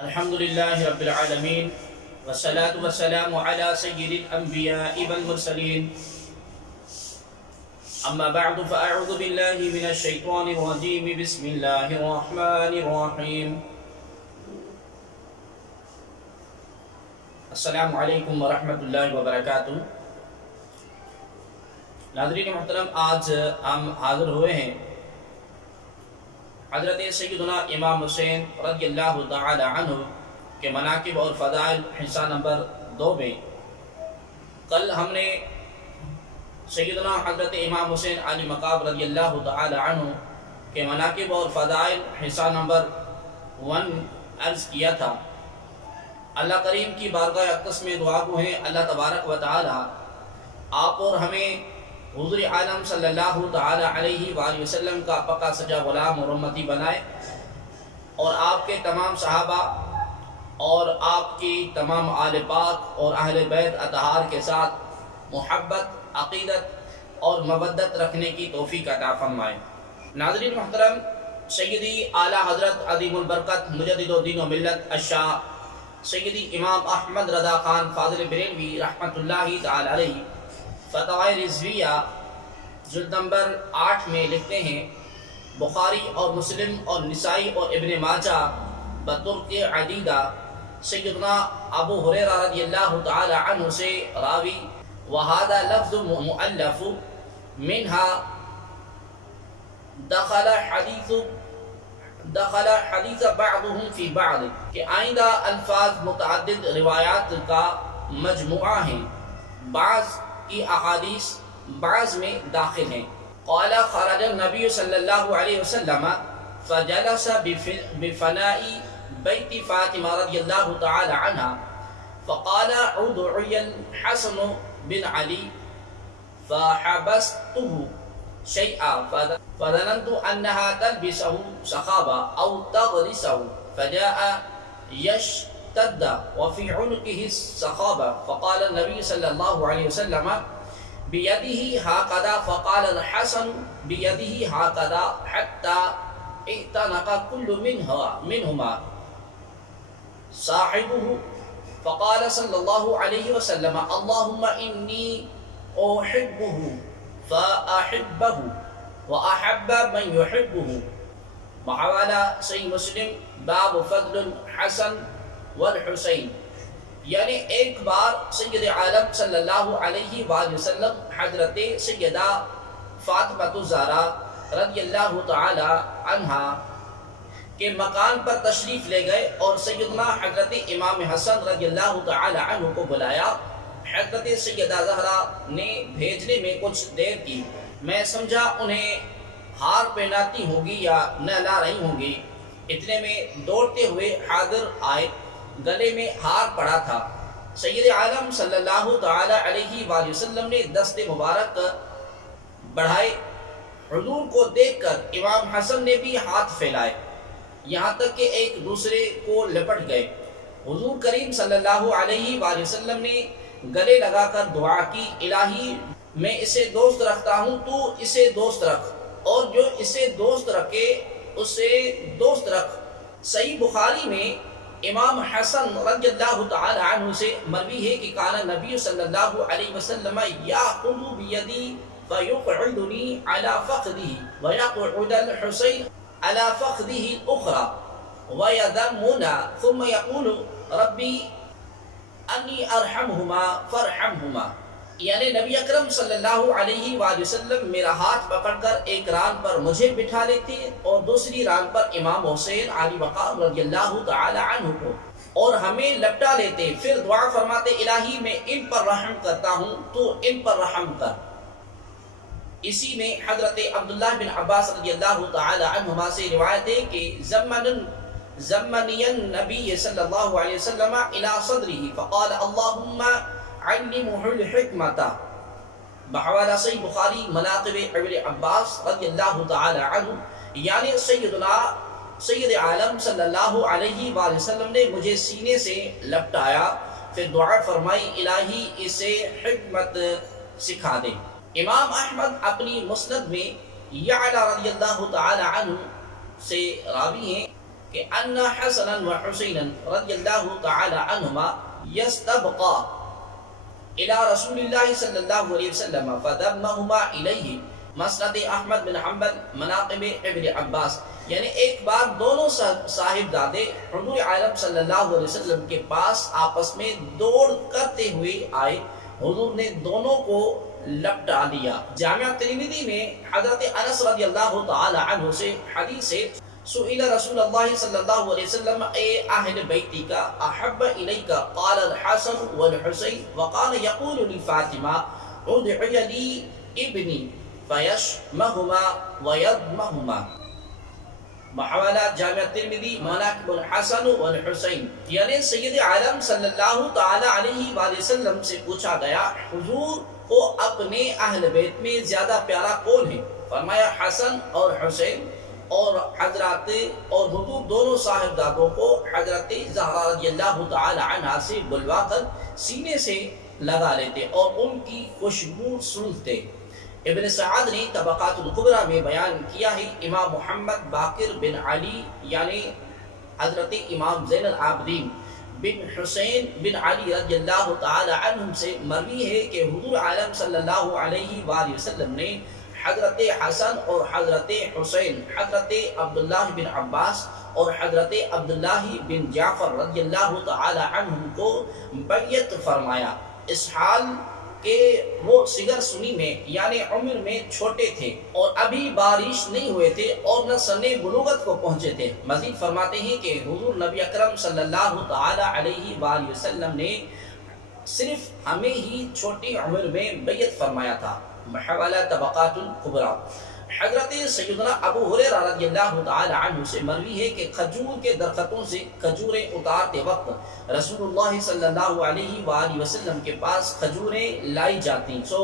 الحمد لله رب العالمين والصلاة والسلام على سيد الأنبياء والمرسلين أما بعد فأعوذ بالله من الشيطان الرجيم بسم الله الرحمن الرحيم السلام علیکم ورحمۃ اللہ وبرکاتہ۔ ناظرین محترم، آج ہم حاضر ہوئے ہیں حضرت سیدنا امام حسین رضی اللہ تعالی عنہ کے مناقب اور فضائل حصہ نمبر 2 میں۔ کل ہم نے سیدنا حضرت امام حسین علی مقام رضی اللہ تعالی عنہ کے مناقب اور فضائل حصہ نمبر 1 عرض کیا تھا۔ اللہ کریم کی بارگاہ اقدس میں دعا گو ہیں اللہ تبارک و تعالی آپ اور ہمیں حضور عالم صلی اللہ تعالی علیہ وآلہ وسلم کا پکا سچا غلام اور امتی بنائے، اور آپ کے تمام صحابہ اور آپ کی تمام آل پاک اور اہل بیت اطہار کے ساتھ محبت، عقیدت اور مودت رکھنے کی توفیق عطا فرمائے۔ ناظرین محترم، سیدی اعلیٰ حضرت عظیم البرکت مجدد الدین و ملت الشاہ سیدی امام احمد رضا خان فاضل بریلوی رحمۃ اللہ تعالی علیہ فتاوی رضویہ جلد نمبر 8 میں لکھتے ہیں، بخاری اور مسلم اور نسائی اور ابن ماجہ بطرق عدیدہ سیدنا ابو ہریرہ رضی اللہ تعالی عنہ سے راوی وہذا لفظ مؤلف منہا دخل حدیث بعضهم فی بعض، کہ آئندہ الفاظ متعدد روایات کا مجموعہ ہیں، بعض کی احادیث بعض میں داخل ہیں۔ قال خرج النبی صلی اللہ علیہ وسلم فجلس بفناء بیت فاطمہ رضی اللہ تعالی عنہ فقال ادعی الحسن بن علی فحبسته شيئا فظننت انها تلبسه سخابا او تغرسه فجاء يشتد وفي عنقه السخابه فقال النبي صلى الله عليه وسلم بيده هكذا فقال الحسن بيده هكذا حتى اعتنق كل منهما صاحبه فقال صلى الله عليه وسلم اللهم اني احبه فأحبه وأحب من يحبه۔ محاولہ صحیح مسلم باب فضل الحسن والحسین، یعنی ایک بار سید عالم صلی اللہ علیہ وآلہ وسلم حضرت سیدہ فاطمہ الزہرا رضی اللہ تعالی عنہا کے مکان پر تشریف لے گئے اور سیدنا حضرت امام حسن رضی اللہ تعالی عنہ کو بلایا۔ حضرت سیدہ زہرا نے بھیجنے میں کچھ دیر کی، میں سمجھا انہیں ہار پہناتی ہوگی یا نہلا رہی ہوں گی، اتنے میں دوڑتے ہوئے حاضر آئے، گلے میں ہار پڑا تھا۔ سید عالم صلی اللہ تعالی علیہ وآلہ وسلم نے دست مبارک بڑھائے، حضور کو دیکھ کر امام حسن نے بھی ہاتھ پھیلائے، یہاں تک کہ ایک دوسرے کو لپٹ گئے۔ حضور کریم صلی اللہ علیہ وآلہ وسلم نے گلے لگا کر دعا کی، الہی میں اسے دوست رکھتا ہوں، تو اسے دوست رکھ، اور جو اسے دوست رکھے اسے دوست رکھ۔ صحیح بخاری میں امام حسن رضی اللہ تعالی عنہ سے مروی ہے کہ کان نبی صلی اللہ علیہ وسلم یاخذ بیدی فیقعدنی علی فخذہ ویقعد الحسین علی فخذہ الاخری ویضمنا ثم یقول ربی انی ارحمہما فرحمہما، یعنی نبی اکرم صلی اللہ علیہ وآلہ وسلم میرا ہاتھ پکڑ کر ایک ران پر مجھے بٹھا لیتے اور دوسری ران پر امام حسین علی مقام رضی اللہ تعالی عنہ کو، اور ہمیں لپٹا لیتے، پھر دعا فرماتے الہی میں ان پر رحم کرتا ہوں تو ان پر رحم کر۔ اسی میں حضرت عبداللہ بن عباس رضی اللہ تعالی عنہما سے روایت ہے کہ زمنی النبی صلی اللہ علیہ وسلم الى صدره فقال اللہم علمہ الحکمت۔ بحوالہ صحیح بخاری مناقب ابن عباس رضی اللہ تعالی عنہ، یعنی سید عالم صلی اللہ علیہ وآلہ وسلم نے مجھے سینے سے لپٹایا، پھر دعا فرمائی الہی اسے حکمت سکھا دے۔ امام احمد اپنی مسند میں یعلا رضی اللہ تعالی عنہ سے راوی ہیں کہ ان حسنا و حسینا رضی اللہ تعالی عنہما یستبقا الى رسول اللہ صلی اللہ علیہ وسلم فدمہما الیہ، مسند احمد بن حنبل، مناقب ابن عباس. یعنی ایک بار دونوں صاحب دادے حضور عالم صلی اللہ علیہ وسلم کے پاس آپس میں دوڑ کرتے ہوئے آئے، حضور نے دونوں کو لپٹا لیا. جامعہ ترمذی میں حضرت انس رضی اللہ تعالی عنہ سے حدیث ہے، سئل رسول اللہ صلی اللہ علیہ وسلم اے اہل بیتی کا احب الیک قال الحسن والحسین وقال یقول لفاطمہ ادعی لی ابنی فیشمہما ویضمہما. بحوالہ جامعہ ترمذی مناقب الحسن والحسین. یعنی سید عالم صلی اللہ تعالی علیہ وآلہ وسلم سے پوچھا گیا حضور کو اپنے اہل بیت میں زیادہ پیارا کون ہے؟ فرمایا حسن اور حسین. اور حضرات اور حضور دونوں صاحبزادوں کو حضرت زہرا رضی اللہ تعالی عنہا سے بلوا کر سینے سے لگا لیتے اور ان کی خوشبو سونگھتے. ابن سعد نے طبقات الکبریٰ میں بیان کیا ہے، امام محمد باقر بن علی یعنی حضرت امام زین العابدین بن حسین بن علی رضی اللہ تعالی عنہم سے مروی ہے کہ حضور عالم صلی اللہ علیہ وآلہ وسلم نے حضرت حسن اور حضرت حسین، حضرت عبداللہ بن عباس اور حضرت عبداللہ بن جعفر رضی اللہ تعالی عنہم کو بیعت فرمایا، اس حال کہ وہ صغر سنی میں یعنی عمر میں چھوٹے تھے اور ابھی بارش نہیں ہوئے تھے اور نہ سن بلوغت کو پہنچے تھے. مزید فرماتے ہیں کہ حضور نبی اکرم صلی اللہ تعالی علیہ وآلہ وسلم نے صرف ہمیں ہی چھوٹی عمر میں بیعت فرمایا تھا. حوالہ طبقات الکبریٰ. حضرت سیدنا ابو ہریرہ رضی اللہ تعالی عنہ سے مروی ہے کہ کھجور کے درختوں سے کھجوریں اتارتے وقت رسول اللہ صلی اللہ علیہ وآلہ وسلم کے پاس کھجوریں لائی جاتی، سو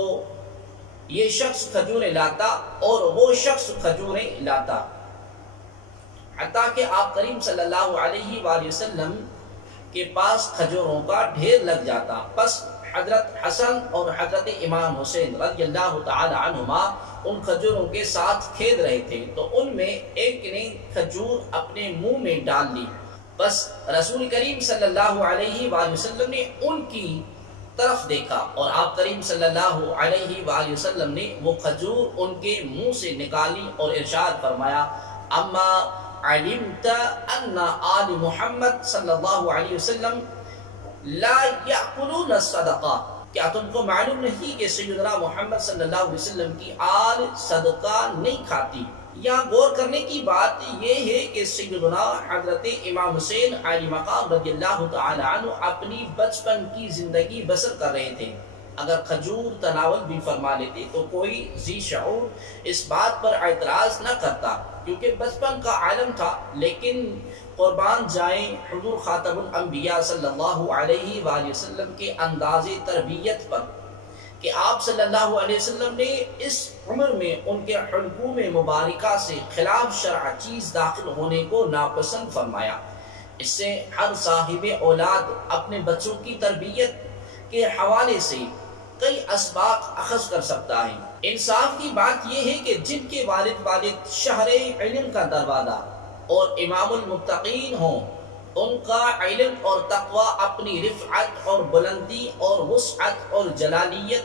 یہ شخص کھجوریں لاتا اور وہ شخص کھجوریں لاتا، حتیٰ کہ آپ کریم صلی اللہ علیہ وآلہ وسلم کے پاس کھجوروں کا ڈھیر لگ جاتا. پس حضرت حسن اور حضرت امام حسین رضی اللہ تعالی عنہما ان کھجوروں کے ساتھ کھیل رہے تھے تو ان میں ایک نے کھجور اپنے منہ میں ڈال لی. بس رسول کریم صلی اللہ علیہ وآلہ وسلم نے ان کی طرف دیکھا اور آپ کریم صلی اللہ علیہ وآلہ وسلم نے وہ کھجور ان کے منہ سے نکالی اور ارشاد فرمایا اما علمت ان آل محمد صلی اللہ علیہ وسلم لا یأکلون الصدقہ، کیا تم کو معلوم نہیں کہ سیدنا محمد صلی اللہ علیہ وسلم کی آل صدقہ نہیں کھاتی. یہاں غور کرنے کی بات یہ ہے کہ سیدنا حضرت امام حسین علی مقام رضی اللہ تعالی عنہ اپنی بچپن کی زندگی بسر کر رہے تھے. اگر کھجور تناول بھی فرما لیتے تو کوئی ذی شعور اس بات پر اعتراض نہ کرتا کیونکہ بچپن کا عالم تھا. لیکن قربان جائیں حضور خاتم الانبیاء صلی اللہ علیہ وآلہ وسلم کے انداز تربیت پر کہ آپ صلی اللہ علیہ وسلم نے اس عمر میں ان کے حلقوم مبارکہ سے خلاف شرع چیز داخل ہونے کو ناپسند فرمایا. اس سے ہر صاحب اولاد اپنے بچوں کی تربیت کے حوالے سے کئی اسباق اخذ کر سکتا ہے. انصاف کی بات یہ ہے کہ جن کے والد شہر علم کا دروازہ اور امام المتقین ہوں، ان کا علم اور تقوی اپنی رفعت اور بلندی اور وسعت اور جلالیت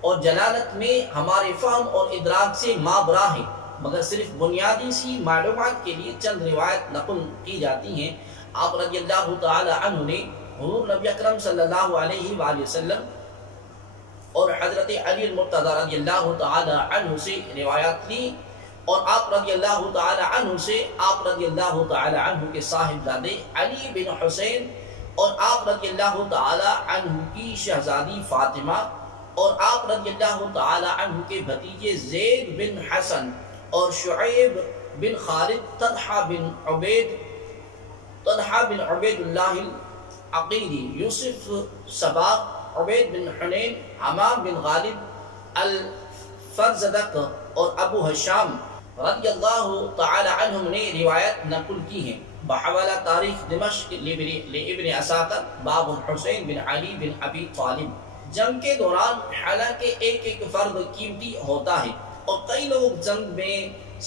اور جلالت میں ہمارے فہم اور ادراک سے مابرا ہے، مگر صرف بنیادی سی معلومات کے لیے چند روایت نقل کی جاتی ہیں. آپ رضی اللہ تعالی عنہ نے حضور نبی اکرم صلی اللہ علیہ وآلہ وسلم اور حضرت علی المرتضی رضی اللہ تعالی عنہ سے روایات لی اور آپ رضی اللہ تعالی عنہ سے آپ رضی اللہ تعالی عنہ کے صاحبزادے علی بن حسین اور آپ رضی اللہ تعالی عنہ کی شہزادی فاطمہ اور آپ رضی اللہ تعالی عنہ کے بھتیجے زید بن حسن اور شعیب بن خالد، طلحہ بن عبید اللہ العقیلی، یوسف سباق، عبید بن حنین، حمام بن غالب الفرزدق اور ابو حشام رضی اللہ تعالی عنہم نے روایت نقل کی ہیں. بحوالہ تاریخ دمشق لابن اساکر باب حسین بن علی بن ابی طالب. جنگ کے دوران حالانکہ ایک ایک فرد قیمتی ہوتا ہے اور کئی لوگ جنگ میں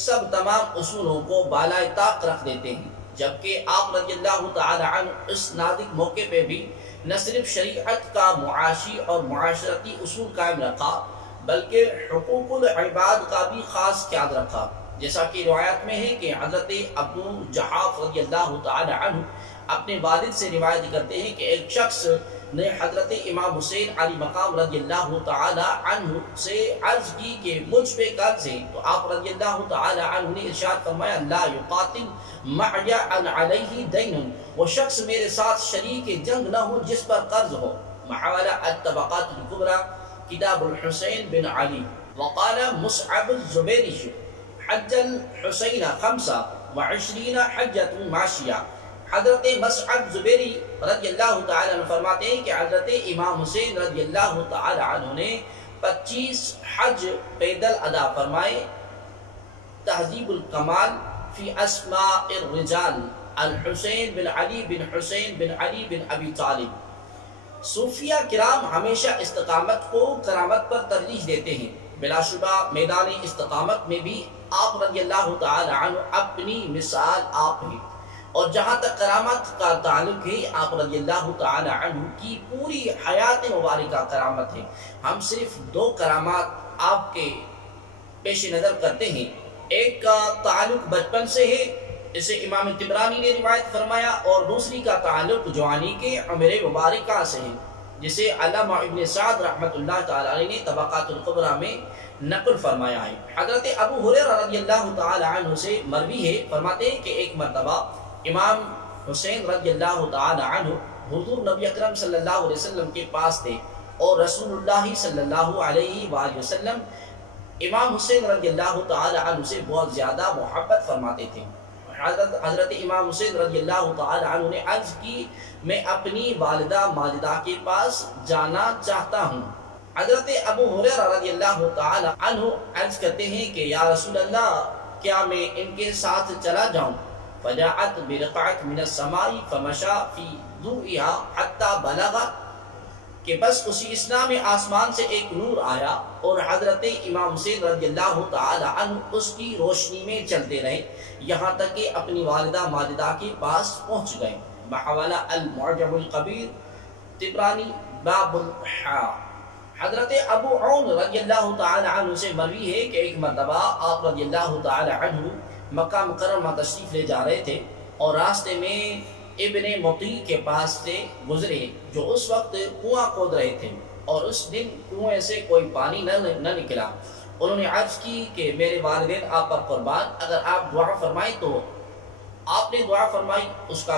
سب تمام اصولوں کو بالائے طاق رکھ دیتے ہیں، جبکہ آپ رضی اللہ تعالی عنہ اس نازک موقع پہ بھی نہ صرف شریعت کا معاشی اور معاشرتی اصول قائم رکھا بلکہ حقوق العباد کا بھی خاص خیال رکھا، جیسا کہ روایت میں ہے کہ حضرت ابو جحاف رضی اللہ تعالی عنہ اپنے والد سے روایت کرتے ہیں کہ ایک شخص نے حضرت امام حسین علی مقام رضی اللہ تعالی عنہ سے عرض کی کہ مجھ پہ قرض ہے، تو آپ رضی اللہ تعالی عنہ نے ارشاد فرمایا لا یقاتل معی ان علیہ دین، وہ شخص میرے ساتھ شریک جنگ نہ ہو جس پر قرض ہو۔ محاولہ الطبقات الکبریٰ کتاب الحسین بن علی۔ وقال مصعب الزبیری حج الحسین 25 حجۃ ماشیہ، حضرت مصعب زبیری رضی اللہ تعالی عنہ فرماتے ہیں کہ حضرت امام حسین رضی اللہ تعالی عنہ نے 25 حج پیدل ادا فرمائے۔ تہذیب الکمال فی اسماء الرجال، الحسین بن علی بن حسین بن علی بن ابی طالب۔ صوفیہ کرام ہمیشہ استقامت کو کرامت پر ترجیح دیتے ہیں، بلا شبہ میدان استقامت میں بھی آپ رضی اللہ تعالی عنہ اپنی مثال آپ ہیں، اور جہاں تک کرامت کا تعلق ہے آپ رضی اللہ تعالی عنہ کی پوری حیات مبارکہ کرامت ہے۔ ہم صرف 2 کرامات آپ کے پیش نظر کرتے ہیں، ایک کا تعلق بچپن سے ہے، اسے امام طبرانی نے روایت فرمایا، اور دوسری کا تعلق جوانی کے عمر مبارکہ سے ہے، جسے علامہ ابن سعد رحمۃ اللہ تعالی علیہ نے طبقات الکبریٰ میں نقل فرمایا ہے۔ حضرت ابو ہریرہ رضی اللہ تعالی عنہ سے مروی ہے، فرماتے ہیں کہ ایک مرتبہ امام حسین رضی اللہ تعالی عنہ حضور نبی اکرم صلی اللہ علیہ وسلم کے پاس تھے، اور رسول اللہ صلی اللہ علیہ وآلہ وسلم امام حسین رضی اللہ تعالی عنہ سے بہت زیادہ محبت فرماتے تھے۔ حضرت امام حسین رضی اللہ تعالی عنہ نے عرض کی میں اپنی والدہ ماجدہ کے پاس جانا چاہتا ہوں۔ حضرت ابو ہریرہ رضی اللہ تعالی عنہ عرض کرتے ہیں کہ یا رسول اللہ، کیا میں ان کے ساتھ چلا جاؤں؟ فجاءت برقعۃ من السماء فمشى في ضوئها حتى بلغ، کہ بس اسی اسنا میں آسمان سے ایک نور آیا اور حضرت امام حسین رضی اللہ تعالی عنہ اس کی روشنی میں چلتے رہے یہاں تک کہ اپنی والدہ ماجدہ کے پاس پہنچ گئے۔ بحوالہ المعجم الکبیر طبرانی باب الحا۔ حضرت ابو عون رضی اللہ تعالی عنہ سے مروی ہے کہ ایک مرتبہ آپ رضی اللہ تعالی عنہ مکہ مکرمہ تشریف لے جا رہے تھے، اور راستے میں ابن مطیع کے پاس سے گزرے جو اس وقت کنواں کھود رہے تھے، اور اس دن کنویں سے کوئی پانی نہ نکلا۔ انہوں نے عرض کی کہ میرے والدین آپ پر قربان، اگر آپ دعا فرمائیں تو آپ نے دعا فرمائی اس کا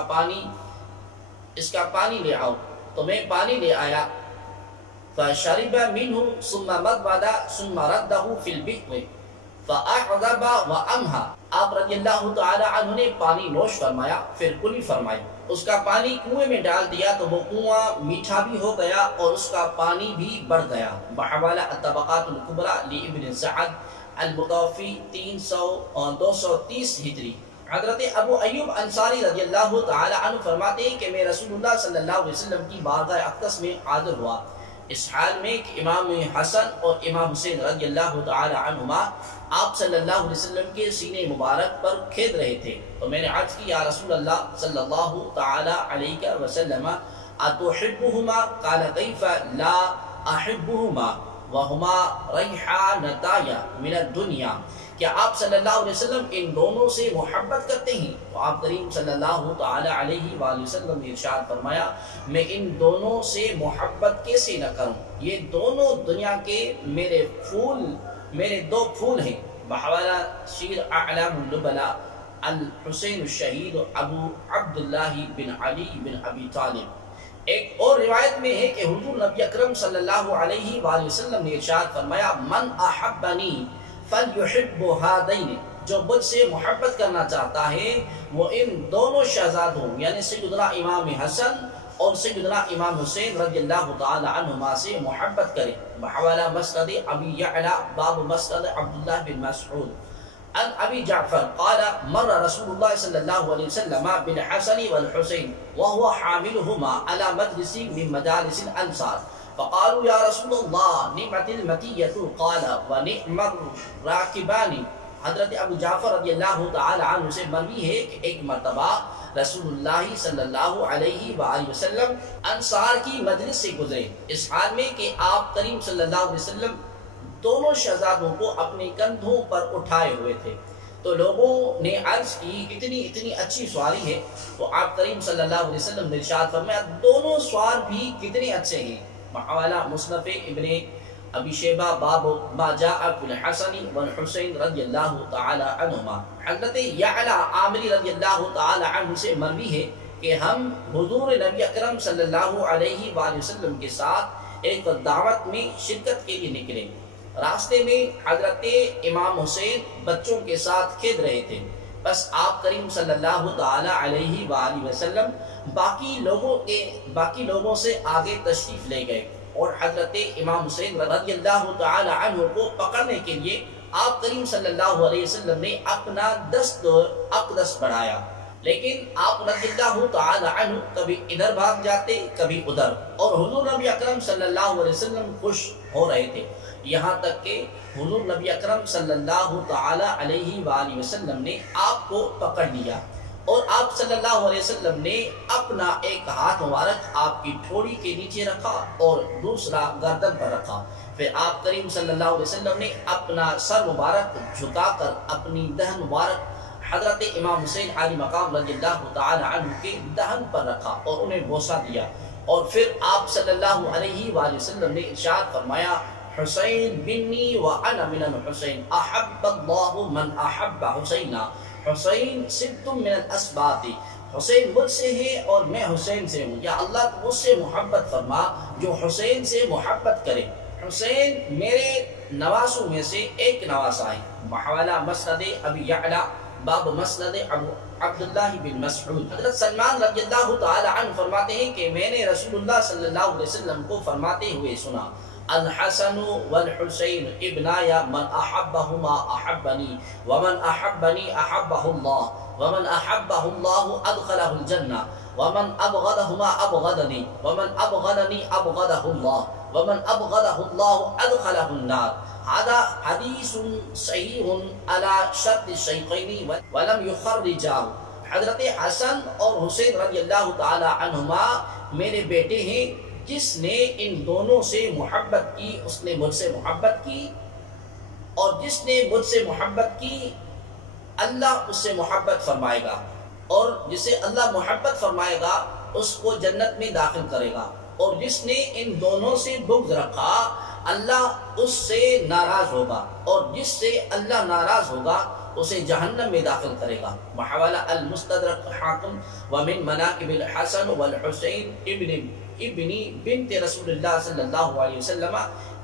پانی لے آؤ، تو میں پانی لے آیا۔ فشرب منه ثم مضمض ثم رده في البئر فأعذب وأمهى، آپ رضی اللہ تعالی عنہ نے پانی نوش فرمایا پھر کلی فرمائی، اس کا پانی کنویں میں ڈال دیا تو وہ کنواں میٹھا بھی ہو گیا اور اس کا پانی بھی بڑھ گیا۔ بحوالہ الطبقات الکبریٰ لابن سعد المتوفی 230 ہجری۔ حضرت ابو ایوب انصاری رضی اللہ تعالی عنہ فرماتے ہیں کہ میں رسول اللہ صلی اللہ علیہ وسلم کی بارگاہ اقدس میں حاضر ہوا، اس حال میں کہ امام حسن اور امام حسین رضی اللہ تعالی عنہما آپ صلی اللہ علیہ وسلم کے سینے مبارک پر کھید رہے تھے، تو میں نے عرض کی یا رسول اللہ صلی اللہ تعالی علیہ وسلم اتحبہما؟ قال کیف لا احبہما وہما ریحانتای من الدنیا، کیا آپ صلی اللہ علیہ وسلم ان دونوں سے محبت کرتے ہیں؟ تو آپ کریم صلی اللہ تعالی علیہ وآلہ وسلم نے ارشاد فرمایا میں ان دونوں سے محبت کیسے نہ کروں، یہ دونوں دنیا کے میرے 2 پھول ہیں۔ بحوالہ سیر اعلام النبلاء الحسین الشہید ابو عبداللہ بن علی بن ابی طالب۔ ایک اور روایت میں ہے کہ حضور نبی اکرم صلی اللہ علیہ وآلہ وسلم نے ارشاد فرمایا من احبنی فلیحب ہذین، جو مجھ سے محبت کرنا چاہتا ہے وہ ان دونوں شہزادوں یعنی سیدنا امام حسن اور سیدنا امام حسین رضی اللہ تعالی عنہما سے محبت کرے۔ بحوالہ مسند ابی یعلا باب مسند عبداللہ بن مسعود عن ابی جعفر قال مر رسول اللہ صلی اللہ علیہ وسلم بالحسن والحسین وهو حاملهما على مجلس من مجالس الانصار فقالوا يا رسول الله نعمت المطیۃ قال ونعم الراکبان حضرت ابو جعفر رضی اللہ تعالی عنہ سے مروی ہے کہ ایک مرتبہ رسول اللہ صلی اللہ علیہ وآلہ وسلم انصار کی مجلس سے گزرے، اس حال میں کہ آپ کریم صلی اللہ علیہ وسلم دونوں شہزادوں کو اپنے کندھوں پر اٹھائے ہوئے تھے۔ تو لوگوں نے عرض کی اتنی اچھی سواری ہے، تو آپ کریم صلی اللہ علیہ وسلم نے ارشاد فرمایا دونوں سوار بھی کتنے اچھے ہیں۔ حوالہ مصنف ابن ابی شیبہ باب ما جاء فی الحسن والحسین رضی اللہ تعالی عنہما۔ حضرت یعلا عامری رضی اللہ تعالی عنہ سے مروی ہے کہ ہم حضور نبی اکرم صلی اللہ علیہ وآلہ وسلم کے ساتھ ایک دعوت میں شرکت کے لیے نکلے۔ راستے میں حضرت امام حسین بچوں کے ساتھ کھیل رہے تھے، بس آپ کریم صلی اللہ تعالی علیہ وآلہ وسلم باقی لوگوں سے آگے تشریف لے گئے اور حضرت امام حسین رضی اللہ تعالی عنہ کو پکڑنے کے لیے آپ کریم صلی اللہ علیہ وسلم نے اپنا دست اقدس بڑھایا، لیکن آپ رضی اللہ تعالی عنہ کبھی ادھر بھاگ جاتے کبھی ادھر، اور حضور نبی اکرم صلی اللہ علیہ وسلم خوش ہو رہے تھے، یہاں تک کہ حضور نبی اکرم صلی اللہ تعالی علیہ وآلہ وسلم نے آپ کو پکڑ لیا اور آپ صلی اللہ علیہ وسلم نے اپنا ایک ہاتھ مبارک آپ کی ٹھوڑی کے نیچے رکھا اور دوسرا گردن پر رکھا، پھر آپ کریم صلی اللہ علیہ وسلم نے اپنا سر مبارک جھکا کر اپنی دہن مبارک حضرت امام حسین علی مقام رضی اللہ تعالی عنہ کے دہن پر رکھا اور انہیں بوسہ دیا، اور پھر آپ صلی اللہ علیہ وآلہ وسلم نے ارشاد فرمایا حسین بنی وانا من الحسین احب اللہ من احب حسینا، حسین سبت من الاسباط، حسین مجھ سے ہے اور میں حسین سے ہوں، یا اللہ تو مجھ سے محبت فرما جو حسین سے محبت کرے، حسین میرے نواسوں میں سے ایک نواسا ہے۔ حوالہ مسند ابی یعلا باب مسند ابو عبداللہ بن مسعود۔ حضرت سلمان رضی اللہ تعالی عنہ فرماتے ہیں کہ میں نے رسول اللہ صلی اللہ علیہ وسلم کو فرماتے ہوئے سنا الحسن والحسین ابنایا من احبہما احبنی ومن احبنی احبہ اللہ ومن احبہ اللہ ادخلہ الجنہ ومن ابغضہما ابغضنی ومن ابغضنی ابغضہ اللہ ومن ابغضہ اللہ ادخلہ النار۔ هذا حدیث صحیح علی شرط الشیخین ولم یخرجاه۔ حضرت حسن اور حسین رضی اللہ تعالی عنہما میرے بیٹے ہیں، جس نے ان دونوں سے محبت کی اس نے مجھ سے محبت کی، اور جس نے مجھ سے محبت کی اللہ اس سے محبت فرمائے گا، اور جسے اللہ محبت فرمائے گا اس کو جنت میں داخل کرے گا، اور جس نے ان دونوں سے بغض رکھا اللہ اس سے ناراض ہوگا، اور جس سے اللہ ناراض ہوگا اسے جہنم میں داخل کرے گا۔ حوالہ المستدرک حاکم ومن مناقب الحسن والحسین ابنی بنت رسول اللہ صلی اللہ علیہ وسلم۔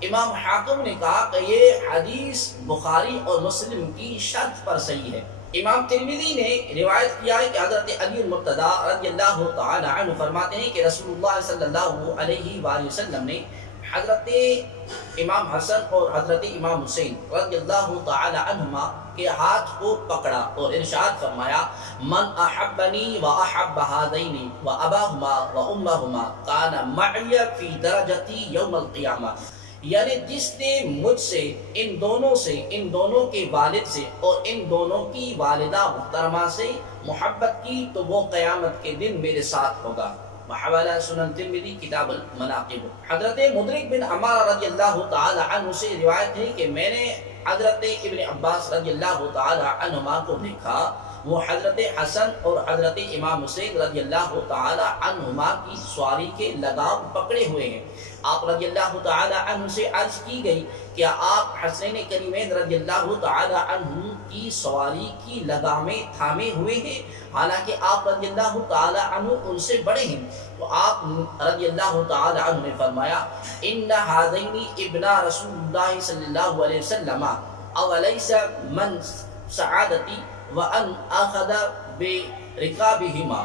امام حاکم نے کہا کہ یہ حدیث بخاری اور مسلم کی شرط پر صحیح ہے۔ امام ترمذی نے روایت کیا ہے کہ حضرت علی المرتضی رضی اللہ تعالی عنہ فرماتے ہیں کہ رسول اللہ صلی اللہ علیہ وآلہ وسلم نے حضرت امام حسن اور حضرت امام حسین رضی اللہ تعالی عنہما کے ہاتھ کو پکڑا اور ارشاد فرمایا من احبنی و احب ہذین و اباہما و امہما کان معی فی درجتی یوم القیامہ، یعنی جس نے مجھ سے ان دونوں کے والد سے اور ان دونوں کی والدہ محترمہ سے محبت کی تو وہ قیامت کے دن میرے ساتھ ہوگا۔ حوالہ سنن ترمذی کتاب المناقب۔ حضرت مدرک بن عمار رضی اللہ تعالی عنہ سے روایت ہے کہ میں نے حضرت ابن عباس رضی اللہ تعالی عنہما کو دیکھا، وہ حضرت حسن اور حضرت امام حسین رضی اللہ تعالی عنہما کی سواری کے لگام پکڑے ہوئے ہیں۔ آپ رضی اللہ تعالی عنہ سے عرض کی گئی کیا آپ حسین کریمین رضی اللہ تعالی عنہ کی سواری کی لگامیں تھامے ہوئے ہیں، حالانکہ آپ رضی اللہ تعالی عنہ ان سے بڑے ہیں؟ تو آپ رضی اللہ تعالی عنہ نے فرمایا ان ھذین ابنا رسول اللہ صلی اللہ علیہ وسلم اولیس من سعادتی وان اخذ برکابہما،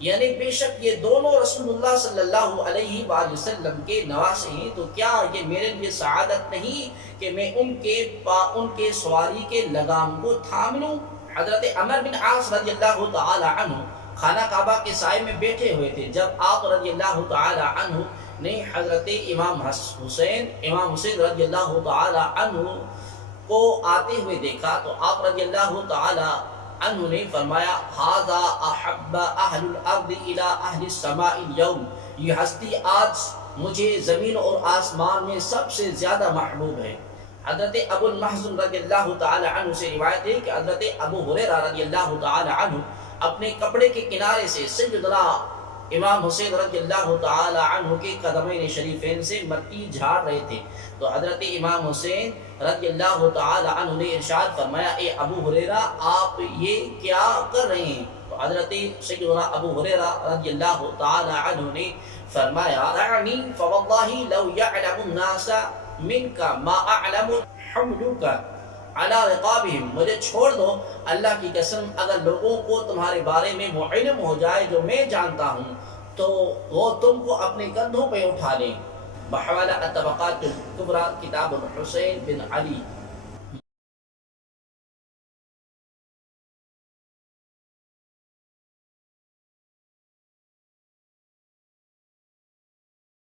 یعنی بے شک یہ دونوں رسول اللہ صلی اللہ علیہ وآلہ وسلم کے نواسے ہیں، تو کیا یہ میرے لیے سعادت نہیں کہ میں ان کے سواری کے لگام کو تھام لوں؟ حضرت عمر بن عاص رضی اللہ تعالی عنہ خانہ کعبہ کے سائے میں بیٹھے ہوئے تھے، جب آپ رضی اللہ تعالی عنہ نے حضرت امام حسین رضی اللہ تعالی عنہ کو آتے ہوئے دیکھا تو آپ رضی اللہ تعالی عنہ نے فرمایا ھذا احب اہل الارض الی اہل السماء اليوم، یہ ہستی آج مجھے زمین اور آسمان میں سب سے زیادہ محبوب ہے۔ حضرت ابو المحزن رضی اللہ تعالی عنہ سے روایت ہے کہ حضرت ابو ہریرہ رضی اللہ تعالی عنہ اپنے کپڑے کے کنارے سے سیدنا امام حسین رضی اللہ تعالی عنہ کے قدمین شریفین سے مٹی جھاڑ رہے تھے، تو حضرت امام حسین رضی اللہ تعالی عنہ نے ارشاد فرمایا اے ابو ہریرہ آپ یہ کیا کر رہے ہیں؟ تو حضرت سیدنا ابو ہریرہ رضی اللہ تعالی عنہ نے فرمایا اعنی فواللہ لو یعلم الناس منک ما اعلم حملک علی رقابہم، مجھے چھوڑ دو اللہ کی قسم اگر لوگوں کو تمہارے بارے میں وہ علم ہو جائے جو میں جانتا ہوں تو وہ تم کو اپنے کندھوں پہ اٹھا لیں۔ بحوالہ الطبقات الکبریٰ کتاب الحسین بن علی